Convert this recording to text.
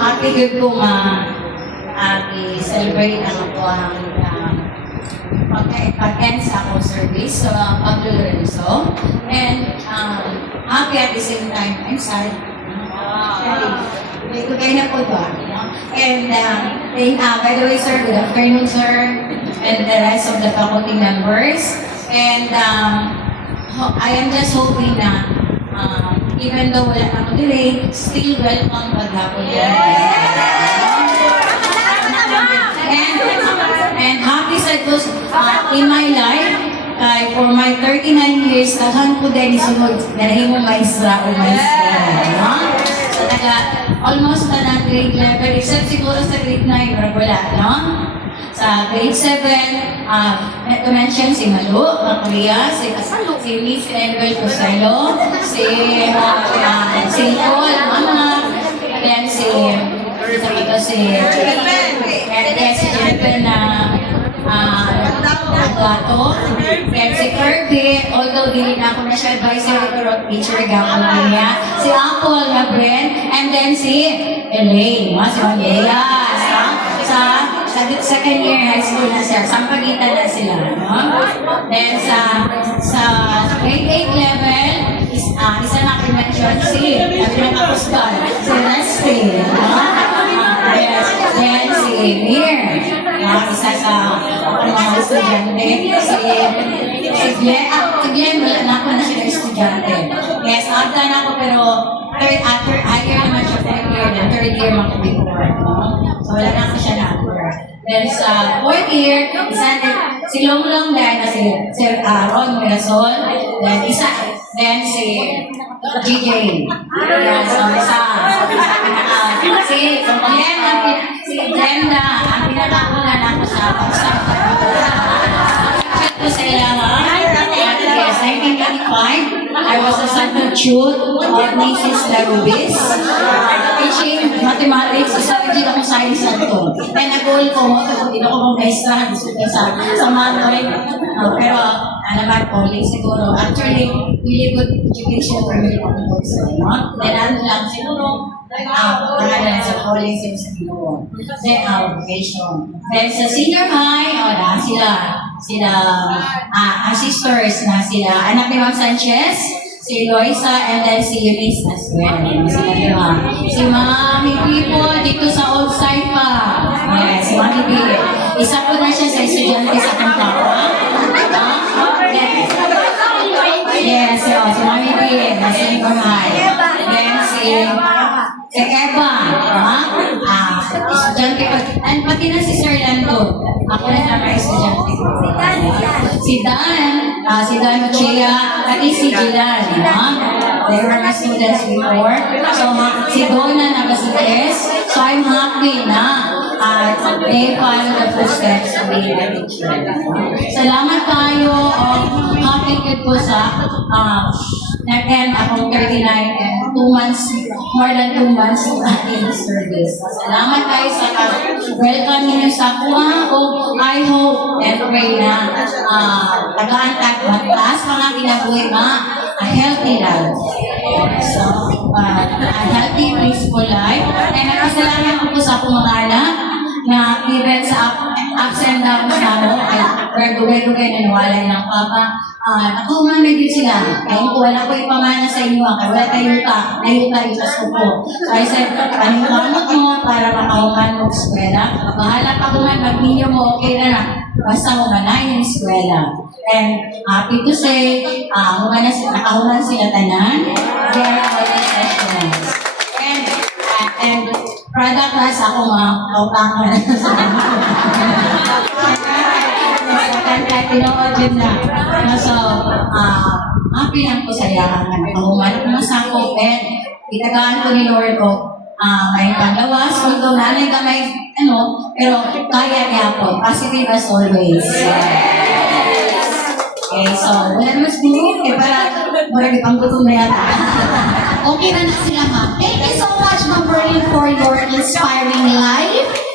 happy good ko i-celebrate ang ako ang pag-end sa akong service sa Pag-Lorenzo. And happy at the same time, I'm sad. May kugay na po ba? And by the way, sir, good afternoon, sir, and the rest of the faculty members. And I am just hoping na even though wala na ako delay, still welcome paghapon yan. And happy sa Diyos in my life, for my 39 years, tahan ko dahil isunod dahil mo maestra o maestra. So, almost na grade level, except siguro sa grade 9, wala, no? Sa grade 7, to mention si Malu, Maria, si Miss Enwell Coselo, si Paul, Mama, then si Jennifer na Gato, and si Kirby, although dili na ako na siya advisor pero teacher gawin niya, si Apple na Brent, and then si Elaine, si Andrea, sa second year high school na siya, sa pagitan na sila, no? Then sa grade 8 level, isa na mention si Nakapustal, si Leslie, no? Yes, then si Mir, isa sa mga estudyante, si Glenn, wala na ako na siya estudyante. Yes, after na ako pero higher naman siya, third year mga before, no? So wala na ako siya na then sa fourth year, si Longlong dahil na si Ron Mirasol, then si GJ. So si Glenda, ang pinakakunan ako sa pag-start. Ito sa ilangan. Yes, 1985, I was a substitute of Mrs. Larubis. Teaching mathematics, sa region ako science na ito. Kaya nag-goal ko, hindi ako mong maestra, gusto ko sa Manoy. Pero, naman, calling siguro. Actually, really good education for me. Then, ano lang, siguro, sa calling sa Pinoy. Then, vocation. Then, sa senior high, sila, sisters na sila. Anak ni Ma'am Sanchez, si Loisa, and then si Eunice as well. Sila diba? Si Mami Pipo, dito sa old site pa. Yes, si Mami Pipo. Isa po na siya sa estudyante sa Kantawa. Yes, si Mami Pipo, nasa Senior High. Then si Eva, estudyante pa. And pati na si Sir Lando. Ako na naman estudyante ko. Si Dan Ochia, pati si Jilan. They were my students before. So, si Donna nag-suggest. So, I'm happy na they follow the footsteps of the teacher. Salamat tayo. Happy good po sa nag-end akong 39 and 2 months, more than 2 months in service. Salamat tayo sa welcome ninyo sa kuha. I hope and pray na tagaan-tag magtaas mga kinabuhi a healthy life. So, a healthy, peaceful life. And nagpasalamat ko sa akong mga anak na even sa ups and downs na ako, ay dugay-dugay na nawalay ng papa. Nakuha na din sila. Kaya kung wala ko ipamana sa inyo, wala tayo nayuta sa suko. So I said, panikamot mo para makahuman mo eskwela. Bahala pa kuman, mag-minyo mo, okay na. Basta humanay yung eskwela. And happy to say, nakahuman sila tanan. They are all the sessions. And product na sa ako mga kautangan. Tinood yun na. So, happy lang ko sa yakan. Nakahuman ko sa ako. And itagaan ko ni Lord ko. May panglawas. Although nanay ka may, pero kaya niya po. Positive as always. Okay, so, wala naman siguro. Para ipanggutom na yata. Okay na sila, ma'am. Thank you so much, Ma'am Berlin, for your inspiring life.